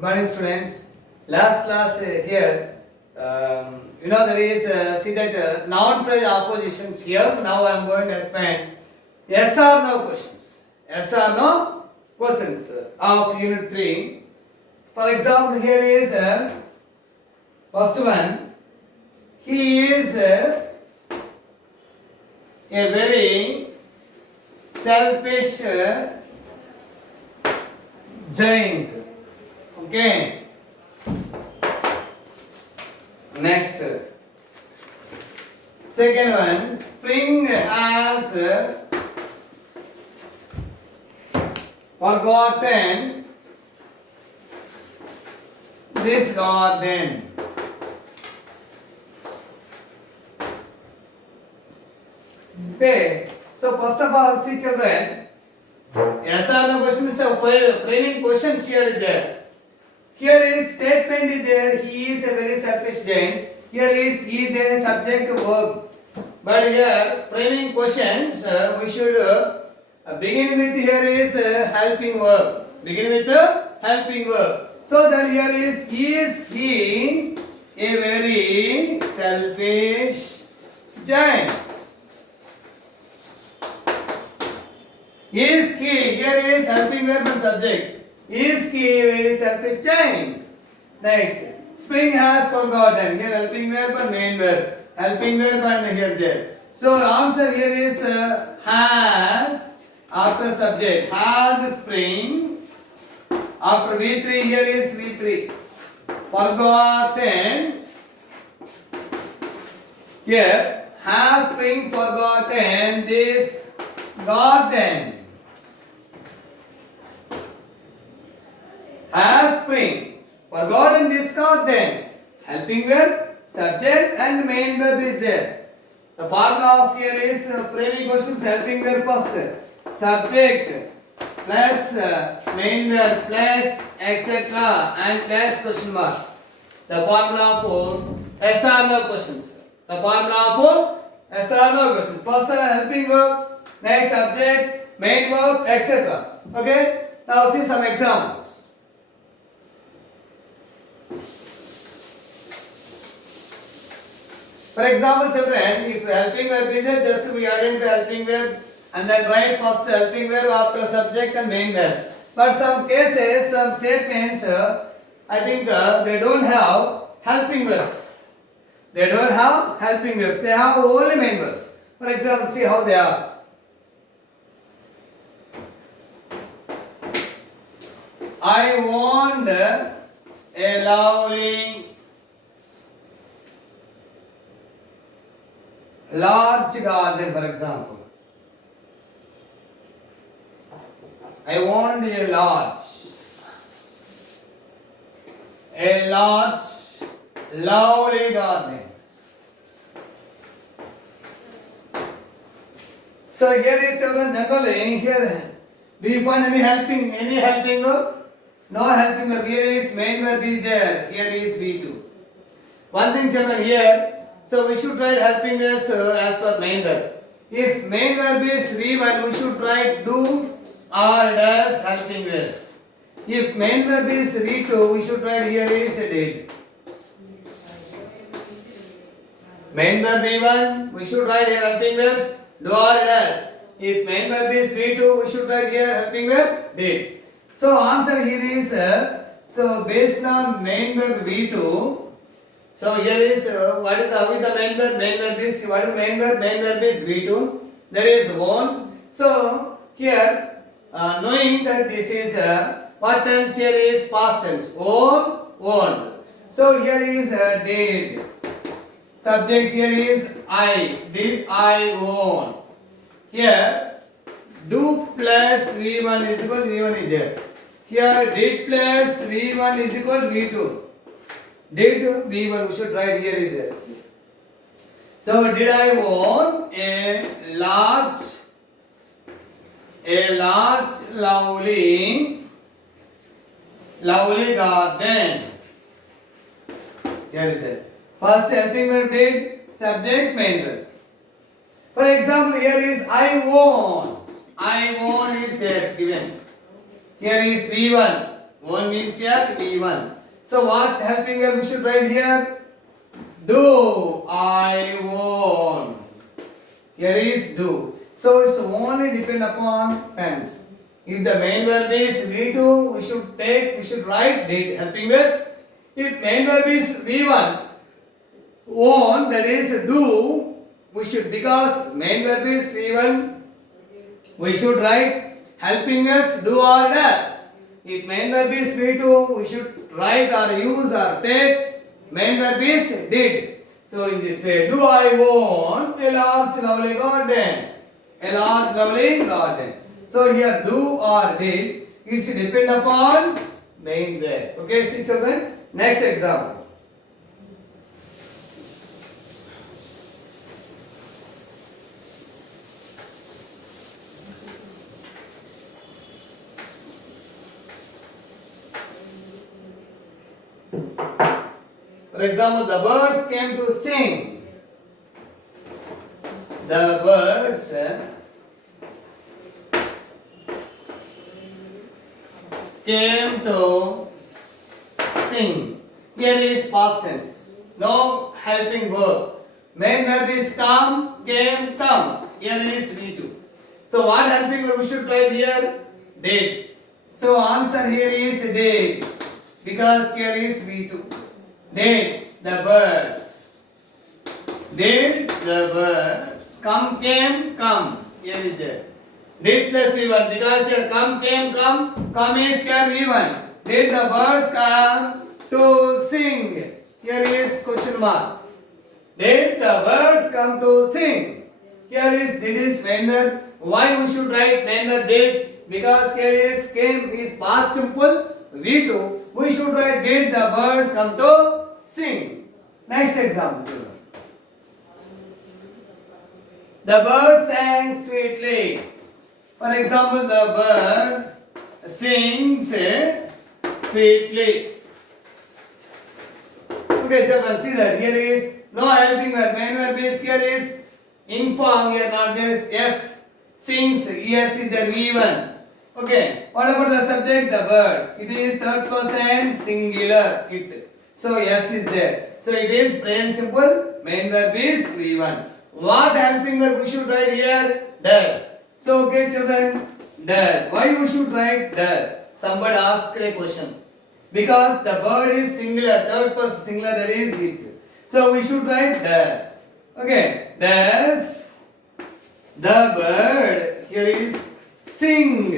Good morning, students. Last class here, there is see that noun phrase oppositions here. Now I am going to explain yes or no questions. Yes or no questions of Unit 3. For example, here is first one. He is a very selfish giant. Okay. Next. Second one. Spring has forgotten this garden. Okay. So first of all, see children. Yes or no question is a framing questions here is there. Here is statement is there. He is a very selfish giant. Here is he is a subject verb. But here framing questions we should begin with here is helping verb. Begin with the helping verb. So that here is he a very selfish giant? Is he, here is helping verb and subject. Is he a very selfish giant? Next, spring has forgotten. Here helping verb and main verb. Helping verb and here there. So answer here is has after subject. Has spring. After V3 here is V3. Forgotten. Here has spring forgotten this garden. Has spring forgotten this garden? Helping verb, subject and main verb is there. The formula of here is framing questions helping verb first. Subject plus main verb plus etc. and plus question mark. The formula for yes or no questions. The formula for yes or no questions. First helping verb, next subject, main verb, etc. Okay? Now see some examples. For example, children, if helping verb is there, just we add helping verb and then write first helping verb after subject and main verb. But some cases, some statements, I think they don't have helping verbs. They don't have helping verbs. They have only main verbs. For example, see how they are. I want a lovely large garden, for example. I want a large, lovely garden. So here is children generally here. Do you find any helping verb? No helping verb. Here is main verb is there. Here is V2. One thing children here. So we should write helping verbs as per main verb. If main verb is V1, we should write do or does helping verbs. If main verb is V2, we should write here is did. Main verb V1, we should write here helping verbs do or does. If main verb is V2, we should write here helping verb did. So answer here is so based on main verb V2. So here is what is the main verb? Main verb is what is main verb? Main verb is V2. That is own. So here knowing that this is what tense here is past tense. Owned. So here is did. Subject here is I. Did I own? Here do plus V1 is equal V1 is there. Here did plus V1 is equal V2. Did V1 we should write here is there. So did I own a large lovely garden? Here is there. First helping verb did, subject main verb. For example, here is I won. I won is there given. Here is V1. Won means here V1. So what helping verb we should write here? Do. I won. Here is do. So it's only depend upon tense. If the main verb is V2, we should write did helping verb. If main verb is V1, won, that is do, we should, because main verb is V1, we should write helping verbs do or does. If main verb is V2, we should write or use or take main verb is did. So in this way, do I want a large lovely garden? A large lovely garden. So here do or did, it's depend upon main verb. Okay, see children? Next example. For example, the birds came to sing. The birds came to sing. Here is past tense. No helping verb. Main verb is come, came, come. Here is V2. So what helping verb we should write here? Did. So answer here is did. Because here is V2. Did the birds. Did the birds. Come, came, come. Here is there. Did plus V1. Because here come, came, come. Come is here V1. Did the birds come to sing? Here is question mark. Did the birds come to sing? Here is did is main verb. Why we should write main verb did? Because here is came is past simple V2. We should write did the birds come to sing. Next example. The bird sang sweetly. For example, the bird sings sweetly. Okay, children, see that here is no helping verb. Main verb is here is inform. Here not there is yes. Sings. Yes is the V1. Okay. What about the subject? The bird. It is third person singular. It. So yes is there. So it is plain simple. Main verb is V1. What helping verb we should write here? Does. So okay, children. Does. Why we should write does? Somebody asked a question. Because the bird is singular, third person singular, that is it. So we should write does. Okay, does the bird here is sing?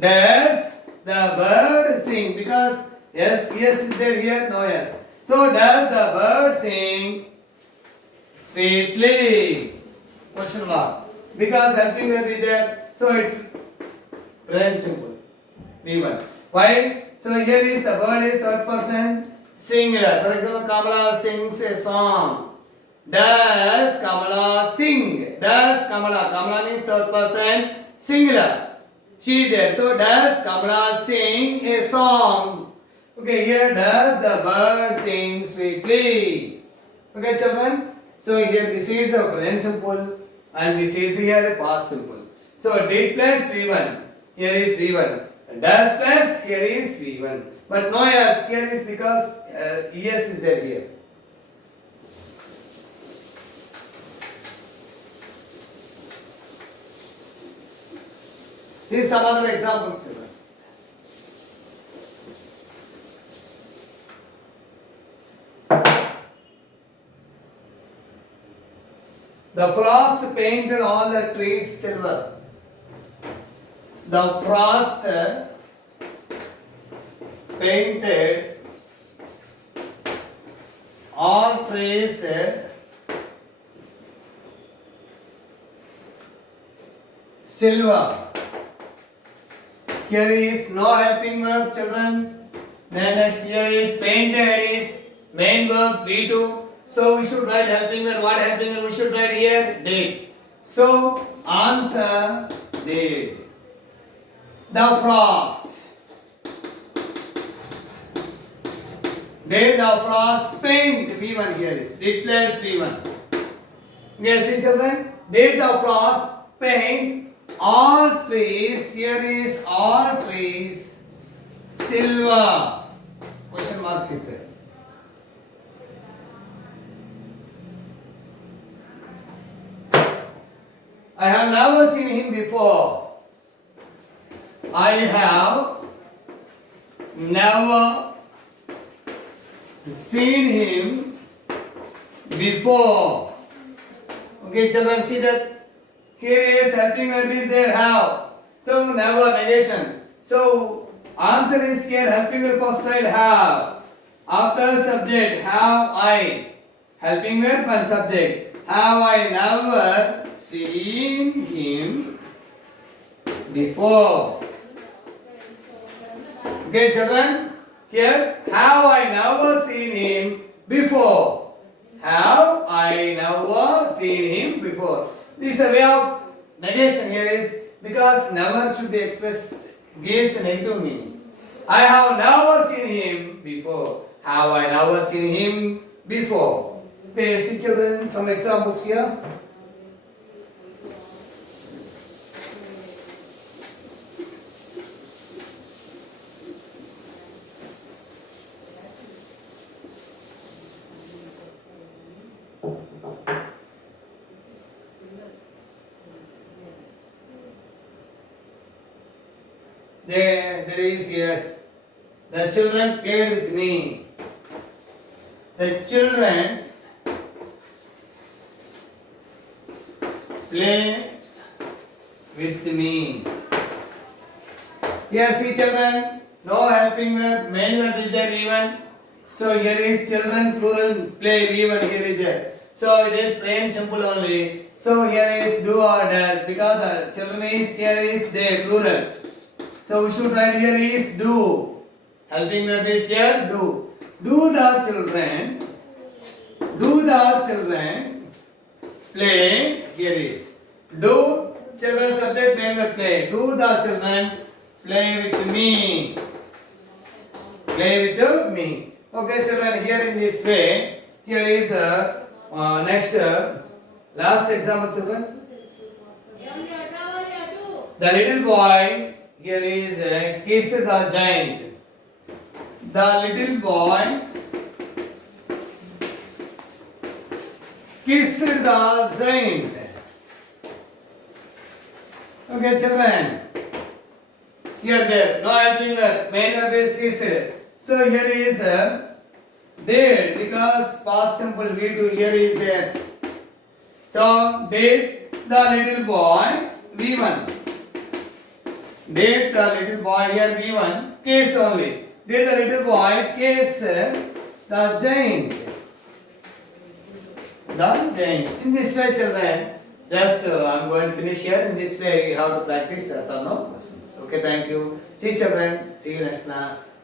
Does the bird sing? Because yes is there here, no yes. So does the bird sing sweetly? Question mark. Because helping verb is there, so it plain simple. V1. Why? So here is the bird is third person singular. For example, Kamala sings a song. Does Kamala sing? Does Kamala? Kamala means third person singular. She there. So does Kamala sing a song? Okay, here does the bird sing sweetly? Okay, children. So here this is a present simple and this is here a past simple. So did plus V1. Here is V1. Does plus here is V1. But no yes here is because yes is there here. See some other examples. The frost painted all the trees silver. The frost painted all trees silver. Here is no helping verb, children. Then next here is painted is main verb V2. So we should write helping verb. What helping verb we should write here? Did. So answer did. The frost. Did the frost paint? V1 here is. Did plus V1. Yes, see children? Did the frost paint all trees? Here is all trees Silva. Question mark is there. I have never seen him before. I have never seen him before. Okay, children, see that here is helping verb is there. Have. So never negation. So answer is here helping verb first slide have. After subject have I. Helping verb and subject. Have I never seen him before? Okay, children. Here, have I never seen him before? Have I never seen him before? This is a way of negation here is because never should be expressed gives a negative meaning. I have never seen him before. Have I never seen him before? Okay, see children, some examples here. There is here. The children played with me. The children play with me. Here see children, no helping verb, main verb is there V1. So here is children plural play V1 here is there. So it is plain simple only. So here is do or does because the children is here is they plural. So we should write here is do. Helping verb is here do. Do the children play here is. Do children subject main verb play. Do the children play with me. Play with me. Okay children, here in this way, here is next last example children. The little boy here is kissed the giant. The little boy kissed the giant. Okay, children. Here, there. No helping verb. Main verb is kissed. So here is there because past simple V2 here is there. So did the little boy V1. Did the little boy here V1 kiss only. Did the little boy kiss the giant? The giant. In this way, children, just I am going to finish here. In this way, we have to practice yes or no questions. Okay, thank you. See, children. See you next class.